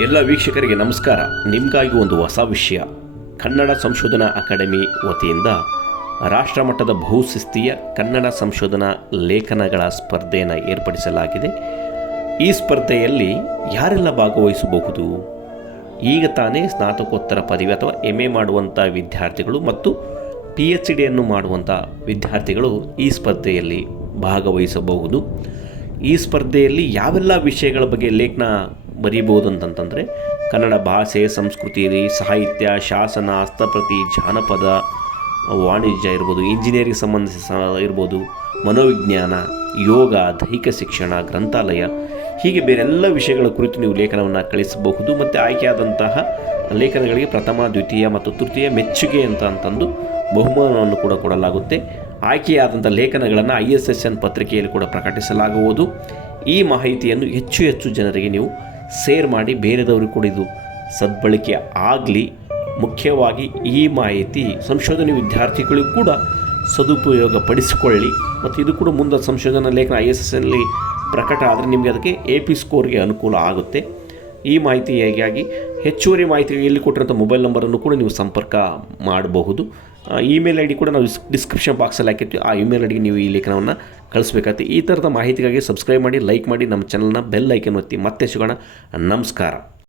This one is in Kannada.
ಎಲ್ಲ ವೀಕ್ಷಕರಿಗೆ ನಮಸ್ಕಾರ. ನಿಮಗಾಗಿ ಒಂದು ಹೊಸ ವಿಷಯ. ಕನ್ನಡ ಸಂಶೋಧನಾ ಅಕಾಡೆಮಿ ವತಿಯಿಂದ ರಾಷ್ಟ್ರಮಟ್ಟದ ಬಹುಶಿಸ್ತೀಯ ಕನ್ನಡ ಸಂಶೋಧನಾ ಲೇಖನಗಳ ಸ್ಪರ್ಧೆಯನ್ನು ಏರ್ಪಡಿಸಲಾಗಿದೆ. ಈ ಸ್ಪರ್ಧೆಯಲ್ಲಿ ಯಾರೆಲ್ಲ ಭಾಗವಹಿಸಬಹುದು? ಈಗ ತಾನೇ ಸ್ನಾತಕೋತ್ತರ ಪದವಿ ಅಥವಾ ಎಂ ಎ ಮಾಡುವಂಥ ವಿದ್ಯಾರ್ಥಿಗಳು ಮತ್ತು ಪಿ ಎಚ್ ಡಿಯನ್ನು ಮಾಡುವಂಥ ವಿದ್ಯಾರ್ಥಿಗಳು ಈ ಸ್ಪರ್ಧೆಯಲ್ಲಿ ಭಾಗವಹಿಸಬಹುದು. ಈ ಸ್ಪರ್ಧೆಯಲ್ಲಿ ಯಾವೆಲ್ಲ ವಿಷಯಗಳ ಬಗ್ಗೆ ಲೇಖನ ಬರೀಬೋದು ಅಂತಂತಂದರೆ ಕನ್ನಡ ಭಾಷೆ, ಸಂಸ್ಕೃತಿ, ಸಾಹಿತ್ಯ, ಶಾಸನ, ಹಸ್ತಪ್ರತಿ, ಜಾನಪದ, ವಾಣಿಜ್ಯ ಇರ್ಬೋದು, ಇಂಜಿನಿಯರಿಂಗ್ ಸಂಬಂಧಿಸಿದ ಇರ್ಬೋದು, ಮನೋವಿಜ್ಞಾನ, ಯೋಗ, ದೈಹಿಕ ಶಿಕ್ಷಣ, ಗ್ರಂಥಾಲಯ, ಹೀಗೆ ಬೇರೆಲ್ಲ ವಿಷಯಗಳ ಕುರಿತು ನೀವು ಲೇಖನವನ್ನು ಕಳಿಸಬಹುದು. ಮತ್ತು ಆಯ್ಕೆಯಾದಂತಹ ಲೇಖನಗಳಿಗೆ ಪ್ರಥಮ, ದ್ವಿತೀಯ ಮತ್ತು ತೃತೀಯ ಮೆಚ್ಚುಗೆ ಅಂತ ಅಂತಂದು ಬಹುಮಾನವನ್ನು ಕೂಡ ಕೊಡಲಾಗುತ್ತೆ. ಆಯ್ಕೆಯಾದಂಥ ಲೇಖನಗಳನ್ನು ಐ ಎಸ್ ಎಸ್ ಎನ್ ಪತ್ರಿಕೆಯಲ್ಲಿ ಕೂಡ ಪ್ರಕಟಿಸಲಾಗುವುದು. ಈ ಮಾಹಿತಿಯನ್ನು ಹೆಚ್ಚು ಹೆಚ್ಚು ಜನರಿಗೆ ನೀವು ಶೇರ್ ಮಾಡಿ ಬೇರೆದವರು ಕೂಡ ಇದು ಸದ್ಬಳಕೆ ಆಗಲಿ, ಮುಖ್ಯವಾಗಿ ಈ ಮಾಹಿತಿ ಸಂಶೋಧನೆ ವಿದ್ಯಾರ್ಥಿಗಳಿಗೂ ಕೂಡ ಸದುಪಯೋಗ ಪಡಿಸಿಕೊಳ್ಳಿ ಮತ್ತು ಇದು ಕೂಡ ಮುಂದೆ ಸಂಶೋಧನಾ ಲೇಖನ ಐ ಎಸ್ ಎಸ್ ಎಲ್ಲಿ ಪ್ರಕಟ ಆದರೆ ನಿಮಗೆ ಅದಕ್ಕೆ ಎ ಪಿ ಸ್ಕೋರ್ಗೆ ಅನುಕೂಲ ಆಗುತ್ತೆ. ಈ ಮಾಹಿತಿಯಾಗಿ ಹೆಚ್ಚುವರಿ ಮಾಹಿತಿ ಎಲ್ಲಿ ಕೊಟ್ಟಿರುವಂಥ ಮೊಬೈಲ್ ನಂಬರನ್ನು ಕೂಡ ನೀವು ಸಂಪರ್ಕ ಮಾಡಬಹುದು. ಇಮೇಲ್ ಐ ಡಿ ಕೂಡ ನಾವು ಡಿಸ್ಕ್ರಿಪ್ಷನ್ ಬಾಕ್ಸಲ್ಲಿ ಹಾಕಿರ್ತೀವಿ. ಆ ಇಮೇಲ್ ಐಡಿಗೆ ನೀವು ಈ ಲೇಖನವನ್ನು ಕಳಿಸ್ಬೇಕಾಗುತ್ತೆ. ಈ ಥರದ ಮಾಹಿತಿಗಾಗಿ ಸಬ್ಸ್ಕ್ರೈಬ್ ಮಾಡಿ ಲೈಕ್ ಮಾಡಿ ನಮ್ಮ ಚಾನಲ್ನ ಬೆಲ್ ಐಕನ್ ಒತ್ತಿ. ಮತ್ತೆ ಸಿಗೋಣ. ನಮಸ್ಕಾರ.